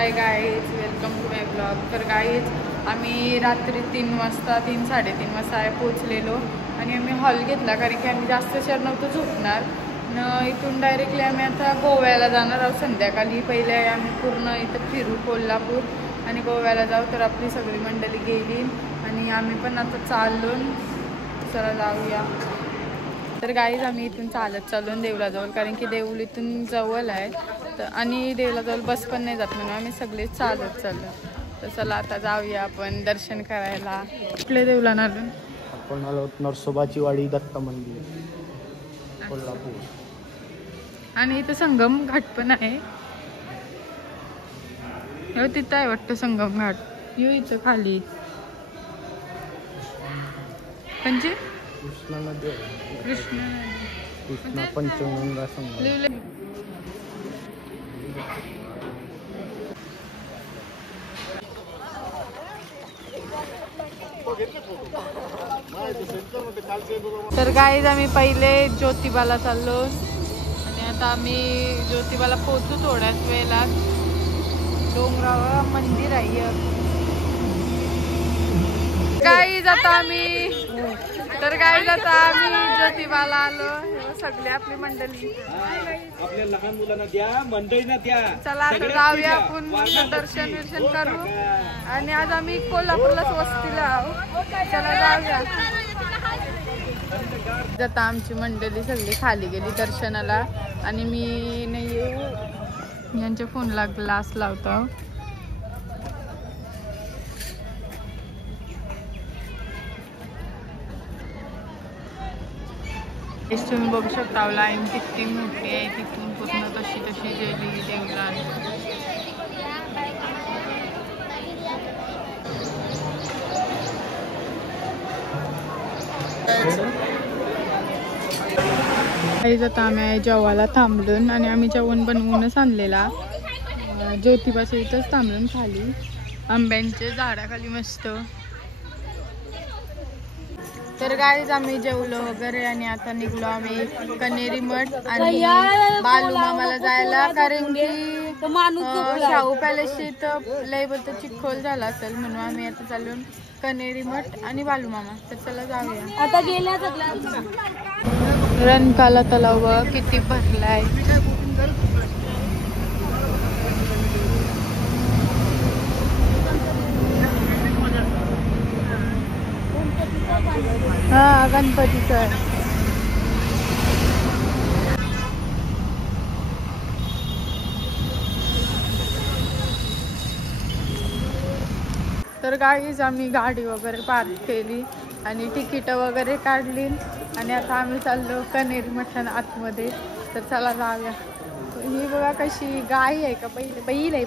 High guys, welcome to my blog. तर guys आम्ही रात्री 3 साडेतीन वाजता पोचलेलो आणि आम्ही हॉल घेतला कारण की आम्ही जास्त शहर नव्हतं झोपणार न. इथून डायरेक्टली आम्ही आता गोव्याला जाणार आहोत संध्याकाळी. पहिले आम्ही पूर्ण इथं फिरू कोल्हापूर आणि गोव्याला जाऊ. तर आपली सगळी मंडळी गेली आणि आम्ही पण आता चाललो. चला जाऊया. तर गाईज आम्ही इथून चालत चालून देवळाजवळ कारण की देऊळ इथून जवळ आहे तर आणि देवळाजवळ बस पण नाही जात म्हणून आम्ही सगळे चालत चाललो. तर चला आता जाऊया आपण दर्शन करायला. कुठले देवळात आलो आपण आलो नरसोबाची वाडी दत्त मंदिर कोल्हापूर. आणि इथं संगम घाट पण आहे. तिथं आहे वाटतं संगम घाट. येऊ इथं खाली म्हणजे कृष्णा नदी कृष्णा पंचगंगा संगम. तर गाईज आम्ही पहिले ज्योतिबाला चाललो आणि आता आम्ही ज्योतिबाला पोहोचू थोड्याच वेळात. डोंगरावर मंदिर आहे गाईज. आता आम्ही ज्योतिबाला आलो. सगळी आपली मंडळी आपल्या लहान मुलांना द्या, मंडळींना द्या. चला आता जाऊया आपण दर्शन करू. आणि आज आम्ही कोल्हापूरलाच वस्तीला आहोत. चला जाऊया. आता आमची मंडळी सगळी खाली गेली दर्शनाला आणि मी नाही यांच्या फोनला ग्लास लावतो. तुम्ही बघू शकता लाईन किती मोठी आहे. तिथून पूर्ण तशी गेली देवला. आता आम्ही जेवायला थांबलो आणि आम्ही जेवण बनवूनच आणलेला. ज्योतिबाच्या इथंच थांबलो खाली आंब्यांच्या झाडाखाली मस्त. तर गाईज आम्ही जेवलो वगैरे आणि आता निघलो आम्ही कनेरी मठ आणि बालूमामाला जायला कारण की शाहू पॅलेसच्या इथं लय बोलतो चिखोल झाला असेल म्हणून आम्ही आता चाललो कनेरी मठ आणि बालूमामा. तर चला जाऊया. आता गेल्या रंकाळा तलाव किती भरलाय. हा गणपतीचं. तर गाईज आम्ही गाडी वगैरे पार्क केली आणि तिकीट वगैरे काढली आणि आता आम्ही चाललो कनेरी मठान आतमध्ये. तर चला जाऊया. ही बघा कशी गाय आहे का बैल आहे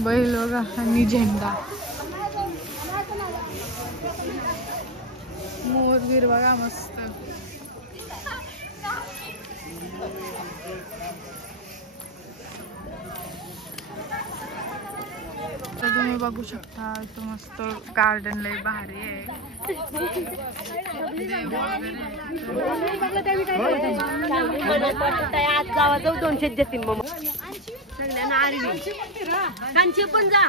बैल बघा आणि झेंडा मोरबीर बघा मस्त. तर तुम्ही बघू शकता इथं मस्त गार्डन लय भारी आहे. आज गावात जाऊ 200 देतील मग पण जा.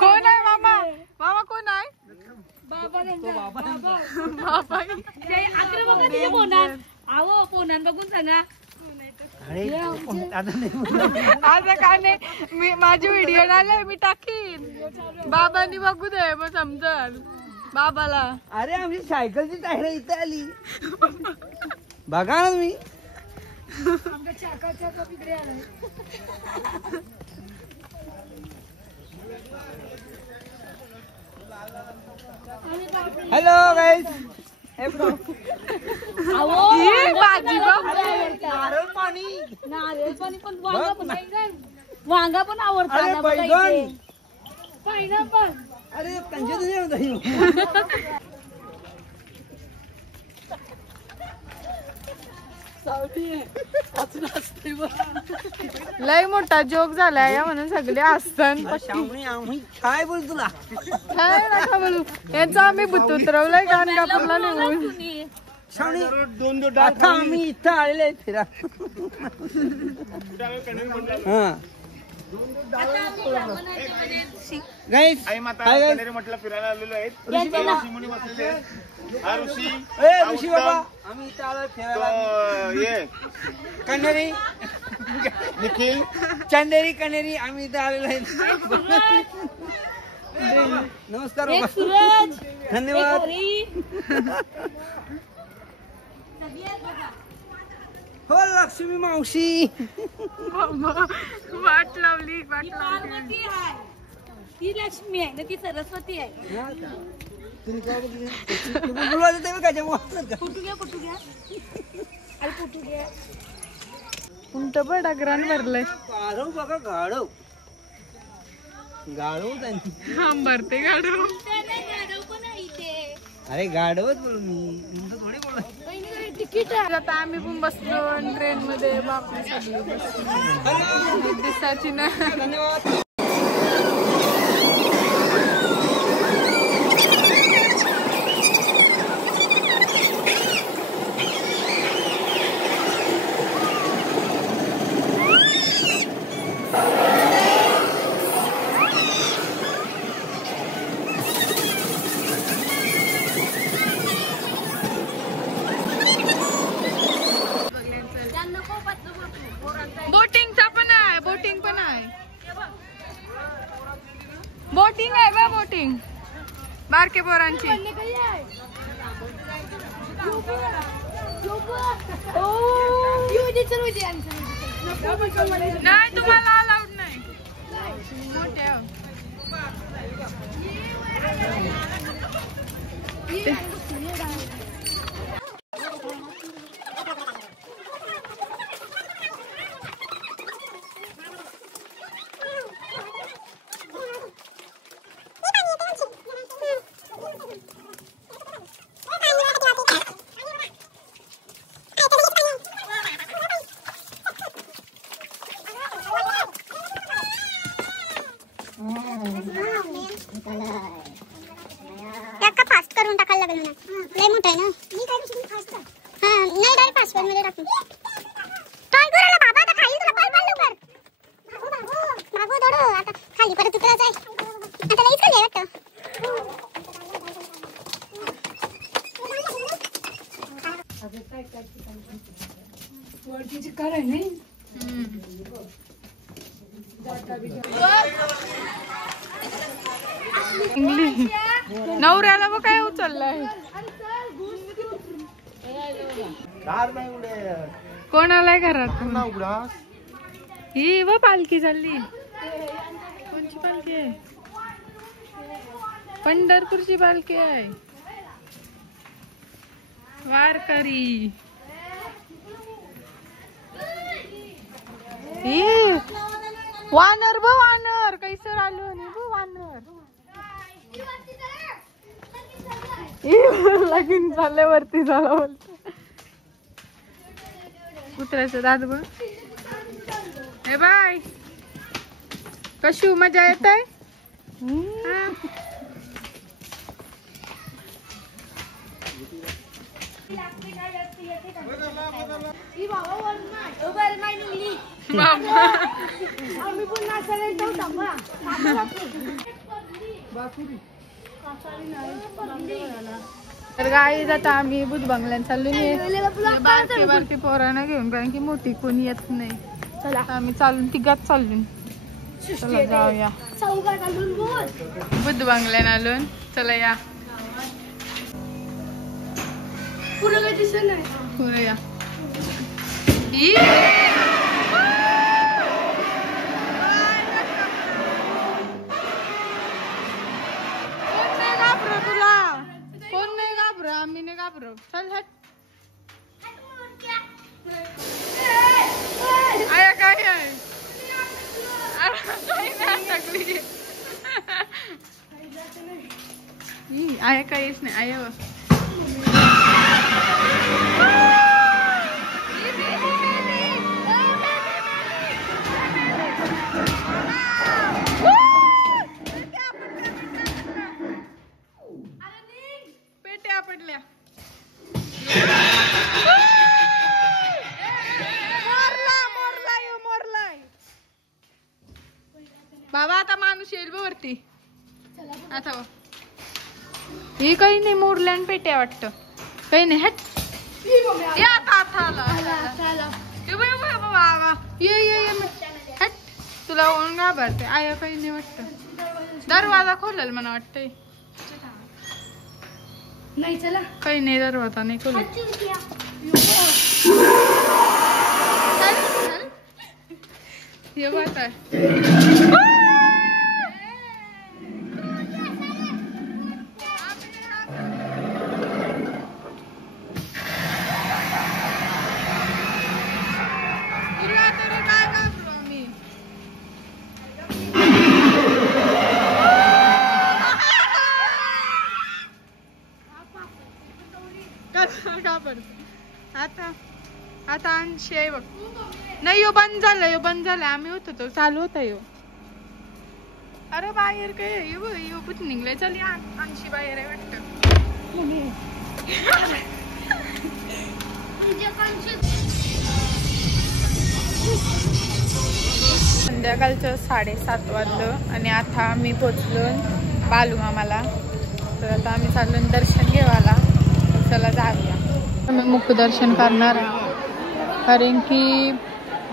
कोण आहे मामा? मामा कोण आहे? बाबा. फोनान बघून सांगा. आता काय नाही, मी माझी व्हिडिओ आलाय मी टाकीन. बाबांनी बघू दे मग समजल बाबाला. अरे आमची सायकलची टायर इथे आली बघा ना मी. Hello guys. नारळ पाणी पण वांगा पण आवडतं. पण अरे पंचायत लय मोठा जोक झालाय या म्हणून सगळे असतात. काय बोल तुला काय नका बोलू. यांचं आम्ही भूत उतरवलंय गाणगापूरला नेऊन. आता आम्ही इथं आलेले आहेत फिरा. म्हटलं फिरायला आलेलो आहेत. ऋषी बाबा आम्ही इथं आलो फिरायला. कन्हेरी निखिल चंदेरी कन्हेरी आम्ही इथं आलेलो आहेत. नमस्कार बाबा. धन्यवाद. हो लक्ष्मी मावशी. वाट लावली वाट लावली. ती लक्ष्मी आहे ना ती सरस्वती आहे. तुम्ही काय बोलवायचं ते काय कुठू घ्या अरे कुठू घ्या. उंट बडागरान भरलंय. गाढव बघा गाढव गाढव त्यांनी भरते गाडू. अरे गाढवच बोलू मी थोडी बोल. तिकीट आहे. आता आम्ही पण बसलो ट्रेन मध्ये. बापरे सगळी बसलो. दिसाची ना. धन्यवाद. बोटिंगचा पण आहे. बोटिंग पण आहे. बोटिंग आहे बा. बोटिंग बारके पोरांची. नाही तुम्हाला अलाउड नाही. मोठे फास्ट करून टाकायला लागेल ना. लय मोठा आहे ना. मी काय फास्ट. हा नाही डायरेक्ट पासवर्ड मध्ये टाकून ट्राय करायला बाबा. आता खाली तुला पाय पाय लवकर. बाबू थोडं आता खाली परत उतरायचं आहे. आता लईच खाली आहे वाटतं. वरतीची कार आहे नाही. इंग्लिश नवऱ्याला बघ काय उचललाय. कोण आलाय घरात. ही व पालखी चालली. कोणची पालखी आहे. पंढरपूरची पालखी आहे. वारकरी. वानर ब वानर कैसर आलो नाही ब वानर. लगीन चालल्यावरती झाला बोलतो. कुत्र्याचं दात बघ. हे बाय कशी मजा येत आहे. तर गाईज आता आम्ही बुध बंगल्यात चाललो. बारके बारके पोरांना घेऊन कारण की मोठी कोणी येत नाही. चला आम्ही चालून तिघात चालून. चला जाऊया बुध बंगल्यात आलो. चला या पुढे या. कोण नाही घाबर. आम्ही नाही घाबरो. चल हट. आया काय आहे. आया काहीच नाही. आया पडल्या. मोरलाय बाबा. आता माणूस येईल बघ वरती. आता हे काही नाही, मोरल्यान पेट्या वाटतं. काही नाही. हट ये हट. तुला ओळून घाबरते आया. काही नाही वाटतं. दरवाजा खोलेल मला वाटतंय. नाही चला. काही नाही, दरवाजा नाही खोलेल. ये बात आहे. आता आता अंशी आहे बघ. नाही यो बंद झालं, यो बंद झालं. आम्ही होतो तो चालू होता यो. अरे बाहेर काय यो पण निघलंय. चल या अंशी बाहेर आहे वाटतं. संध्याकाळचं 7:30 वाजलं आणि आता आम्ही पोचलो बालूमामाला. तर आता आम्ही चाललो दर्शन घेवायला. चला जाऊया. आम्ही मुखदर्शन करणार आहे कारण की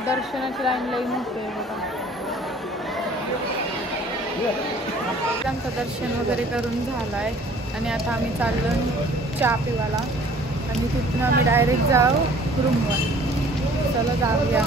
दर्शनाची लाईन लई मोठी आहे बघा. आमचं दर्शन वगैरे करून झालंय आणि आता आम्ही चाललो चहा पिवायला आणि तिथून आम्ही डायरेक्ट जाऊ रूमवर. चला जाऊया.